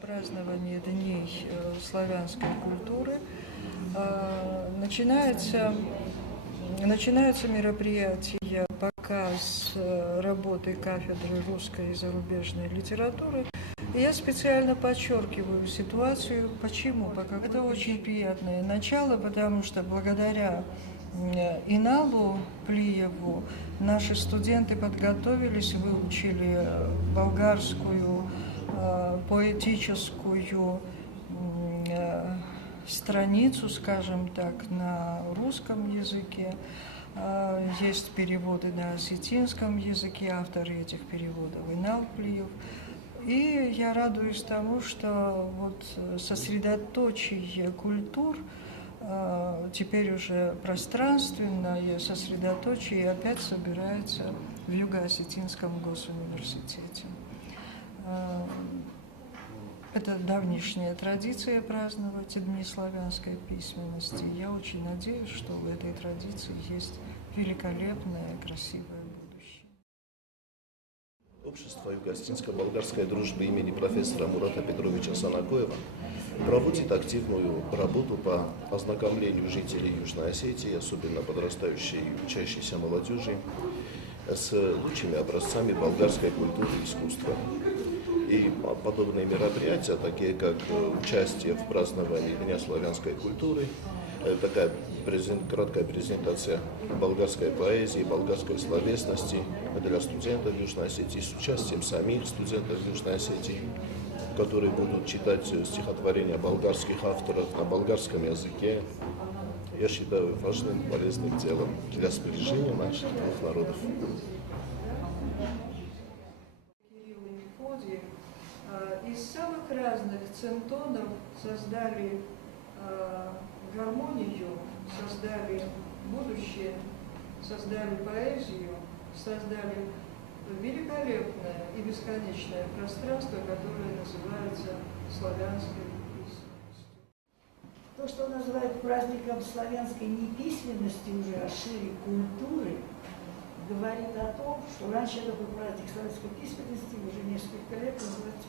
празднования Дней славянской культуры начинаются мероприятия, показ работы кафедры русской и зарубежной литературы. И я специально подчеркиваю ситуацию. Почему? Это очень приятное начало, потому что благодаря Иналу Плиеву наши студенты подготовились, выучили болгарскую поэтическую страницу, скажем так, на русском языке. Есть переводы на осетинском языке, авторы этих переводов Инал Плиев. И я радуюсь тому, что вот сосредоточие культур, теперь уже пространственное сосредоточие опять собирается в Юго-Осетинском госуниверситете. Это давнишняя традиция праздновать Дни славянской письменности. Я очень надеюсь, что в этой традиции есть великолепное, красивое будущее. Общество Юго-Осетинско-болгарской дружбы имени профессора Мурата Петровича Санакоева проводит активную работу по ознакомлению жителей Южной Осетии, особенно подрастающей и учащейся молодежи, с лучшими образцами болгарской культуры и искусства. И подобные мероприятия, такие как участие в праздновании Дня славянской культуры, такая краткая презентация болгарской поэзии, болгарской словесности для студентов Южной Осетии, с участием самих студентов Южной Осетии, которые будут читать стихотворения болгарских авторов на болгарском языке. Я считаю важным, полезным делом для сближения наших двух народов. Из самых разных центонов создали гармонию, создали будущее, создали поэзию, создали великолепное и бесконечное пространство, которое называется славянской письменностью. То, что называют праздником славянской неписьменности, уже а шире культуры, говорит о том, что раньше это был праздник славянской письменности, уже несколько лет называется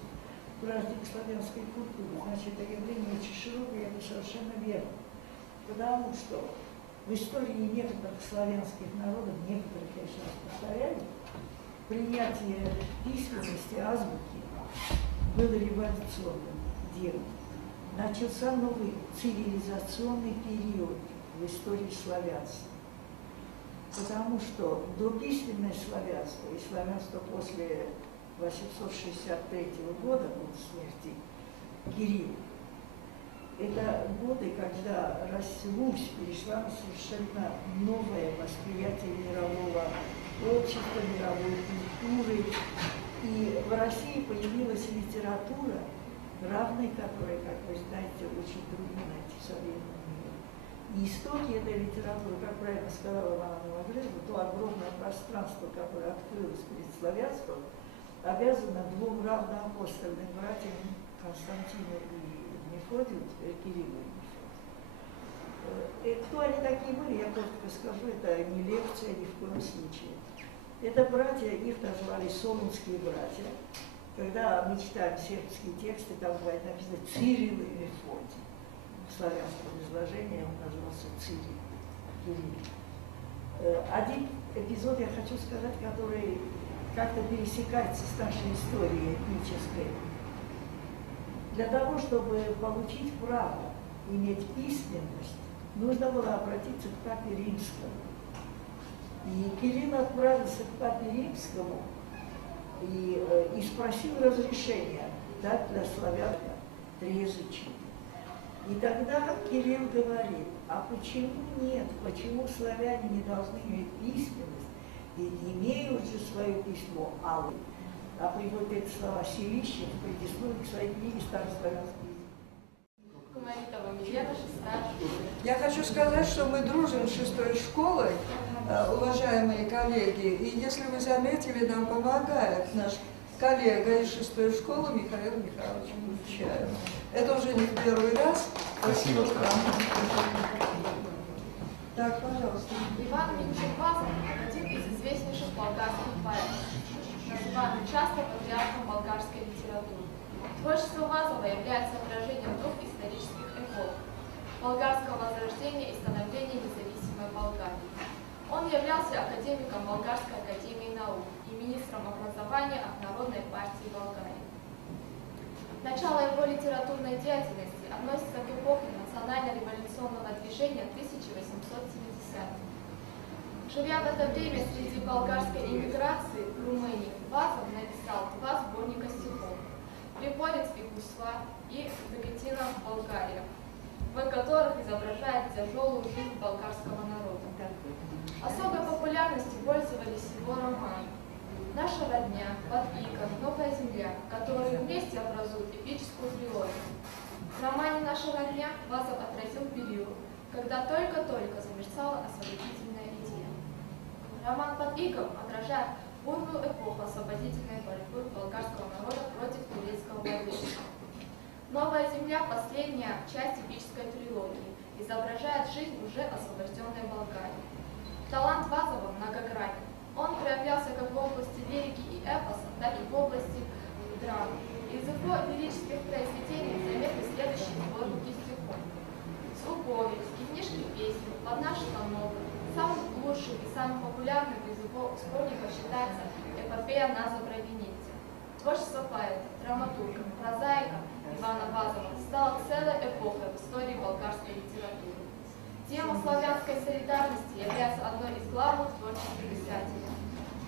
праздник славянской культуры. Значит, это явление очень широкое, это совершенно верно. Потому что в истории некоторых славянских народов, некоторых, я сейчас повторяю, принятие письменности, азбуки было революционным делом. Начался новый цивилизационный период в истории славянства. Потому что дописьменное славянство и славянство после 863 года, от смерти Кирилла, это годы, когда Русь перешла на совершенно новое восприятие мирового общества, мировой культуры. И в России появилась литература, равной которой, как вы знаете, очень трудно найти в современном мире. И истоки этой литературы, как правильно сказала Ивана Новогрызова, то огромное пространство, которое открылось перед славянством, обязана двум равноапостольным братьям Константину и Мефодию, теперь Кириллу и Мефодию. Кто они такие были, я коротко скажу, это не лекция ни в коем случае. Это братья, их назвали солунские братья. Когда мы читаем сербские тексты, там бывает написано Цирил и Мефодий. В славянском изложении он назывался Цирил, Кирилл. Один эпизод я хочу сказать, который как-то пересекается с нашей историей этнической. Для того, чтобы получить право иметь письменность, нужно было обратиться к папе Римскому. И Кирилл отправился к папе Римскому и спросил разрешения дать для славян триязычие. И тогда Кирилл говорит, а почему нет, почему славяне не должны иметь письменность? Ведь имеют же свое письмо, а приводит слова Селищев в предисловии к своей книге «Старославянский язык». Я хочу сказать, что мы дружим с 6-й школой, уважаемые коллеги, и если вы заметили, нам помогает наш коллега из 6-й школы Михаил Михайлович Мурчаев. Это уже не в первый раз. Спасибо. Так, пожалуйста. Иван Минчев-Вазов – один из известнейших болгарских поэтов, называемый часто патриархом болгарской литературы. Творчество Вазова является отражением двух исторических эпох – болгарского возрождения и становления независимой Болгарии. Он являлся академиком Болгарской академии наук и министром образования от Народной партии Болгарии. Начало его литературной деятельности относится к эпохе национально-революционного движения 1870-х. Живя в это время среди болгарской иммиграции в Румынии, Вазов написал два сборника стихов «Приборец и гусла» и «Вегетина Болгария», в которых изображает тяжелую жизнь болгарского народа. Особой популярностью пользовались его романы «Наша родня», «Под игом», «Новая земля», которые вместе образуют эпическую трилогию. В романе «Наша родня» Вазов отразил период, когда только-только замерцала освободительная идея. Роман «Под игом» отражает бурную эпоху освободительной борьбы болгарского народа против турецкого владычества. «Новая земля» – последняя часть эпической трилогии, изображает жизнь уже освобожденной Болгарии. Талант Вазова многогранен. Он проявлялся как в области лирики и эпоса, так и в области драмы. Из его лирических произведений заметны следующие сборники стихов: «Звуковец», «Книжки песен», «Под наш станок». Самым лучшим и самым популярным из его сборников считается эпопея «На Забравенице». Творчество поэта, драматурга, прозаика Ивана Вазова стало целой эпохой в истории болгарской литературы. Тема славянской солидарности является одной из главных творческих писателей.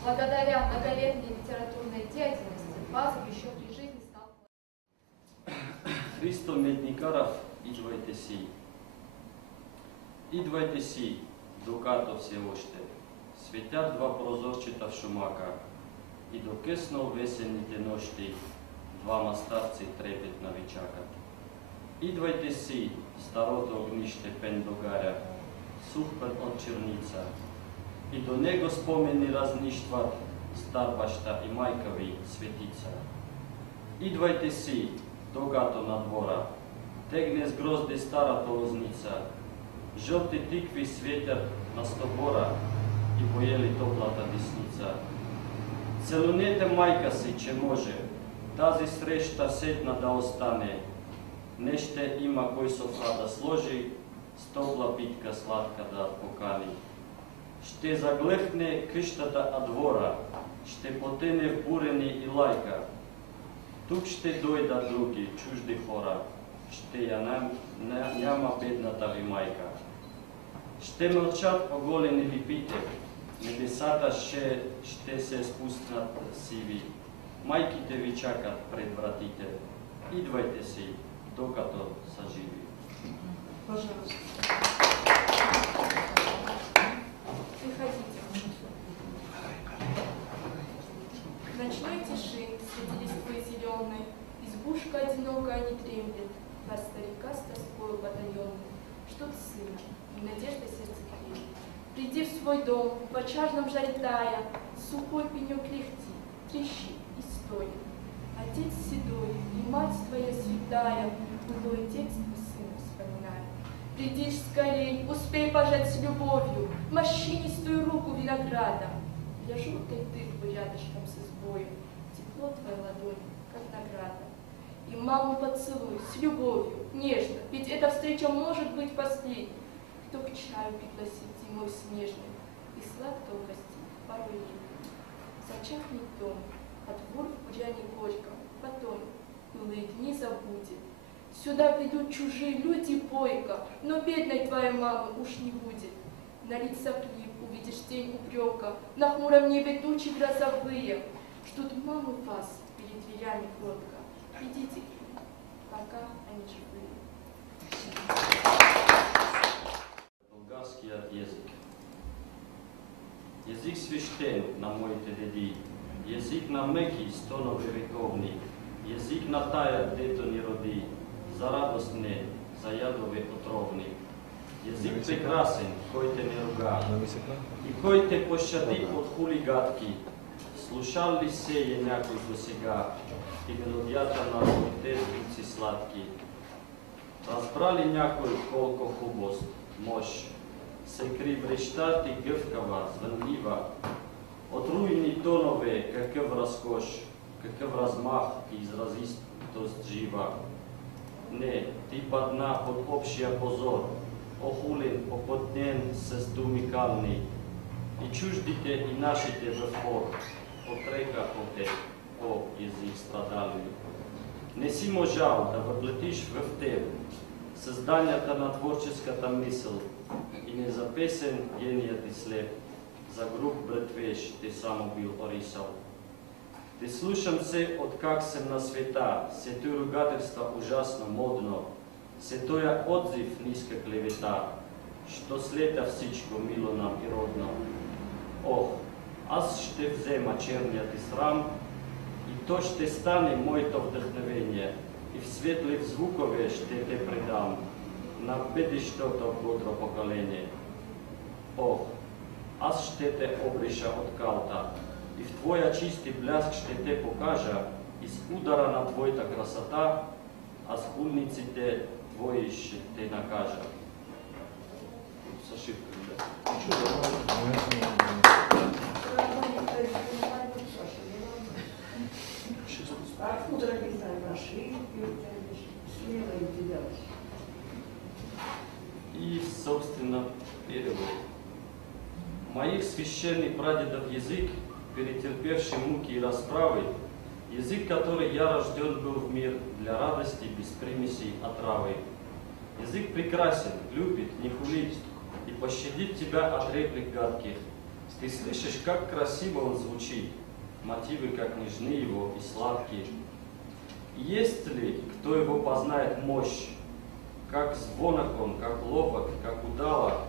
Благодаря многолетней литературной деятельности Вазов еще при жизни стал... Христо Медникаров, идвайте си. Идвайте си, докато все още. Светят два прозорчета в шумака. И до късно в весенните нощи двама старци трепетно ви чакат. Идвайте си, старото огнище пен догаря, сух пен от черница. И до него спомени разнищват стар баща и майка ви светица. Идвайте си, докато на двора, тегне с грозди старата лозница, жълти тикви светят на стобора и поели топлата десница. Целунете майка си, че може, тази среща сетна да остане. Не ще има кой софра да сложи, с топла питка сладка да покани. Ще заглъхне къщата а двора, ще потене в бурени и лайка. Тук ще дойдат други, чужди хора, ще я няма бедната ви майка. Ще мълчат оголени липите, небесата ще се спуснат сиви. Майките ви чакат пред вратите. Идвайте си, докато са живи. Пожалуйста. Приходите. К ночной тиши среди листвы зеленой избушка одинокая не дремлет, а старика с тоскою батальонной ждут сына, и надежда сердце греет. Приди в свой дом, в очажном жаре тая, сухой пенек легти, трещит и стонет. Отец седой и мать твоя святая, былое детство сына вспоминая. Приди ж скорей, успей пожать с любовью морщинистую руку винограда. Для желтой тыквы рядышком с избою тепло твоей ладони, как награда. И маму поцелуй с любовью, нежно, ведь эта встреча может быть последней. Кто к чаю пригласит зимой снежной и сладко угостит порой летом. Зачахнет дом, от бур в буряне горьком, потом былые дни забудет. Сюда придут чужие люди бойко, но бедной твоей мамы уж не будет. На лицах лип увидишь тень упрека, на хмуром небе тучи грозовые. Ждут мамы вас перед дверями кротко. Идите к ним, пока они живые. Болгарският език. Език свещен на моите деди, език на меки стонове вековни, език на тая, дето ни роди, за радост не, за ядове отровни. Език прекрасен, кой те не руга, и кой те пощади от хулигатки. Слушал ли се е някой досега и мелодията на моите звуци сладки? Разбрали някой колко хубост, мощ, се кривреща ти гъвкава, звънлива, от руйни тонове какъв разкош, какъв размах и изразист тост жива. Не, ти падна под общия позор, охулен, опотнен с думи кални, и чуждите и нашите в хор, отрека оте, о език страдални. Не си можал да въплетиш в теб създанията на творческата мисъл и незапесен геният ти след, за груб братвеж те само бил орисал. Те слушам се от как съм на света, се той ругателства ужасно модно, се тоя отзив ниска клевета, що слета всичко мило нам и родно. Ох, аз ще взема черният ти срам, и то ще стане моето вдъхновение, и в светли звукове ще те предам на бъдещото бодро поколение. Ох, аз ще те обриша от калта, и в твоя чисти бляск ще те покажа, из удара на твоята красота, а с хулниците твои ще те накажа. С ошибкой, да. Откуда не знаю, нашли, смело идти дальше. И, собственно, перевод. Моих священных прадедов язык, перетерпевший муки и расправы, язык, который я рожден был в мир для радости без примесей отравы. Язык прекрасен, любит, не хулит и пощадит тебя от реплик гадких. Ты слышишь, как красиво он звучит, мотивы как нежны его и сладкие. Есть ли, кто его познает мощь, как звонок он, как ловок, как удало,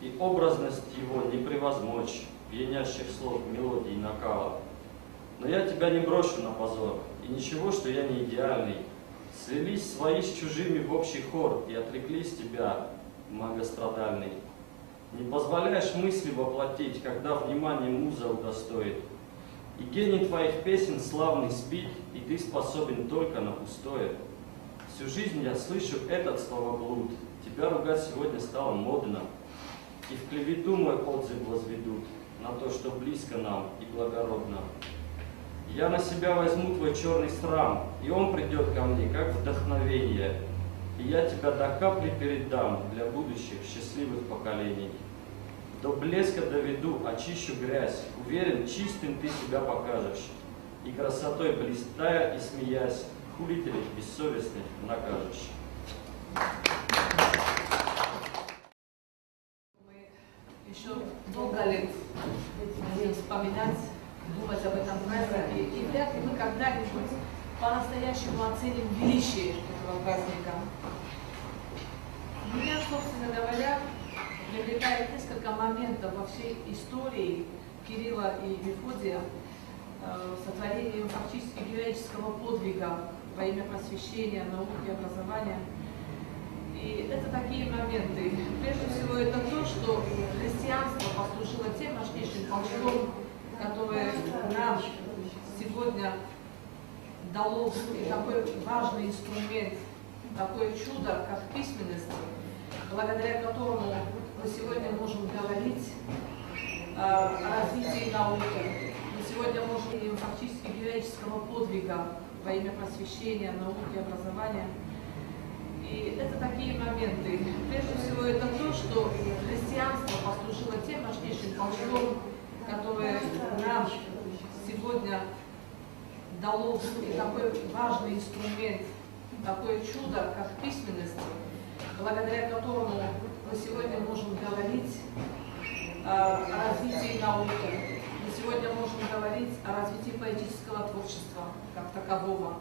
и образность его не превозмочь, пьянящих слов, мелодий, накала. Но я тебя не брошу на позор, и ничего, что я не идеальный. Слились свои с чужими в общий хор и отреклись тебя, многострадальный. Не позволяешь мысли воплотить, когда внимание муза удостоит. И гений твоих песен славный спит, и ты способен только на пустое. Всю жизнь я слышу этот словоблуд, тебя ругать сегодня стало модно. И в клевету мой отзыв возведут на то, что близко нам и благородно. Я на себя возьму твой черный срам, и он придет ко мне, как вдохновение. И я тебя до капли передам для будущих счастливых поколений. До блеска доведу, очищу грязь, уверен, чистым ты себя покажешь. И красотой блистая и смеясь, хулителей бессовестных накажешь. Мы еще долго лет будем вспоминать, думать об этом празднике, и вряд ли мы когда-нибудь по-настоящему оценим величие этого праздника. Меня, собственно говоря, привлекает несколько моментов во всей истории Кирилла и Мефодия, сотворением фактически героического подвига во имя просвещения, науки, образования. И это такие моменты. Прежде всего, это то, что христианство послужило тем мощнейшим толчком, которое нам сегодня дало такой важный инструмент, такое чудо, как письменность, благодаря которому мы сегодня можем говорить о развитии науки. Мы сегодня можем говорить фактически героического подвига во имя просвещения, науки, образования. И это такие моменты. Прежде всего, это то, что христианство послужило тем мощнейшим толчком, которое нам сегодня дало такой важный инструмент, такое чудо, как письменность, благодаря которому мы сегодня можем говорить о развитии науки. Мы сегодня можем говорить о развитии поэтического творчества как такового.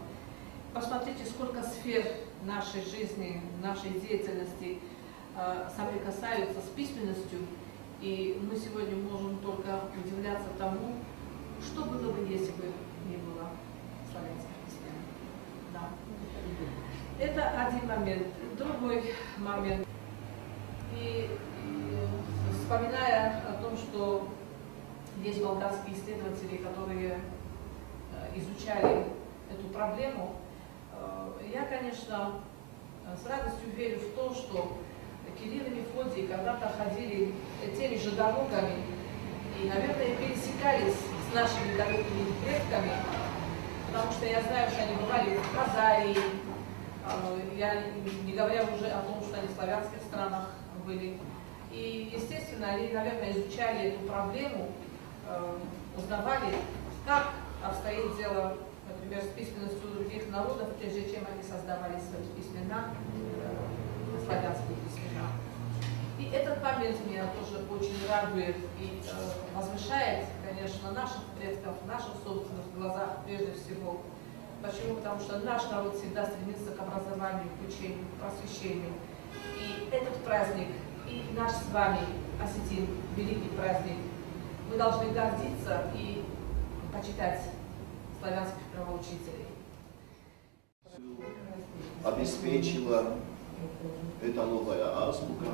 Посмотрите, сколько сфер нашей жизни, нашей деятельности соприкасаются с письменностью, и мы сегодня можем только удивляться тому, что было бы, если бы не было славянской письменности. Да. Это один момент. Другой момент. И вспоминая о том, что есть болгарские исследователи, которые изучали эту проблему, я, конечно, с радостью верю в то, что Кирилл и Мефодий когда-то ходили теми же дорогами и, наверное, пересекались с нашими далекими предками, потому что я знаю, что они бывали в Казарии, я не говоря уже о том, что они в славянских странах были. И, естественно, они, наверное, изучали эту проблему, узнавали, как обстоит дело, например, с письменностью других народов, прежде чем они создавали свои письмена, славянские письмена. И этот момент меня тоже очень радует и возвышает, конечно, наших предков, наших собственных глазах прежде всего. Почему? Потому что наш народ всегда стремится к образованию, к учению, к просвещению. И этот праздник, и наш с вами осетин великий праздник, мы должны гордиться и почитать славянских правоучителей. Обеспечила эта новая азбука,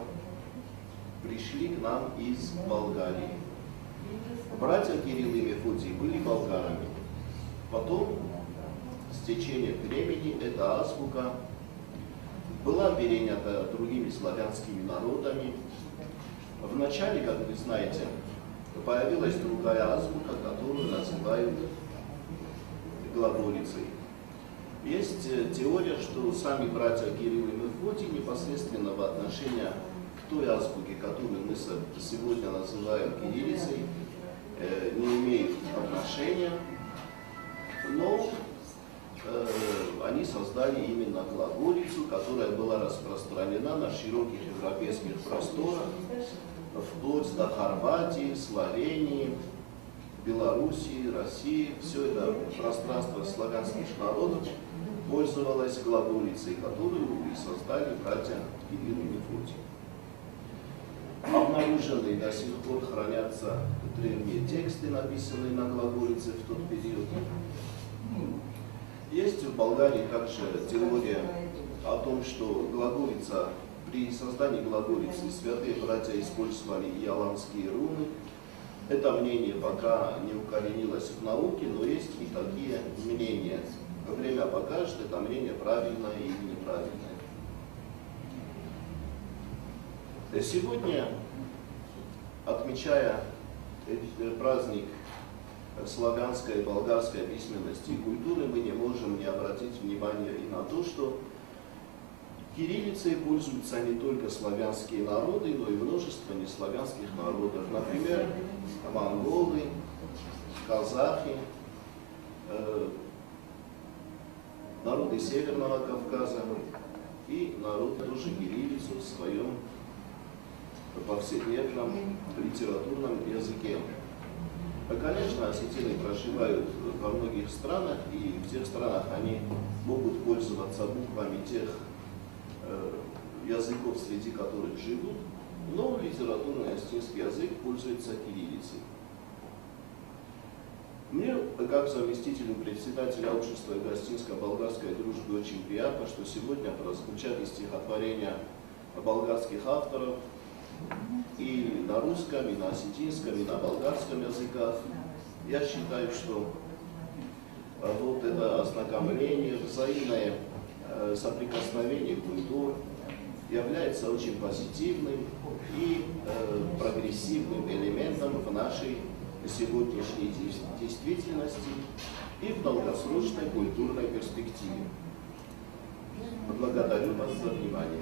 пришли к нам из Болгарии. Братья Кирилл и Мефодий были болгарами. Потом, с течением времени, эта азбука была перенята другими славянскими народами. Вначале, как вы знаете, появилась другая азбука, которую называют глаголицей. Есть теория, что сами братья Кирилл и Мефодий непосредственного отношения к той азбуке, которую мы сегодня называем кириллицей, не имеют отношения, но они создали именно глаголицу, которая была распространена на широких европейских просторах, вплоть до Хорватии, Словении, Белоруссии, России. Все это пространство славянских народов пользовалось глаголицей, которую и создали братья Кирилл и Мефодий. Обнаружены до сих пор хранятся древние тексты, написанные на глаголице в тот период. Есть в Болгарии также теория о том, что глаголица, при создании глаголицы святые братья использовали иоланские руны. Это мнение пока не укоренилось в науке, но есть и такие мнения. Время покажет, это мнение правильное или неправильное. Сегодня, отмечая праздник славянской и болгарской письменности и культуры, мы не можем не обратить внимание и на то, что кириллицей пользуются не только славянские народы, но и множество неславянских народов. Например, монголы, казахи, народы Северного Кавказа и народ тоже кириллицу в своем повседневном литературном языке. Конечно, осетины проживают во многих странах, и в тех странах они могут пользоваться буквами тех языков, среди которых живут, но литературный осетинский язык пользуется кириллицей. Мне, как заместителю председателя общества гостинско-болгарской дружбы, очень приятно, что сегодня прозвучат и стихотворения болгарских авторов и на русском, и на осетинском, и на болгарском языках. Я считаю, что вот это ознакомление, взаимное соприкосновение культур является очень позитивным и прогрессивным элементом в нашей сегодняшней действительности и в долгосрочной культурной перспективе. Благодарю вас за внимание.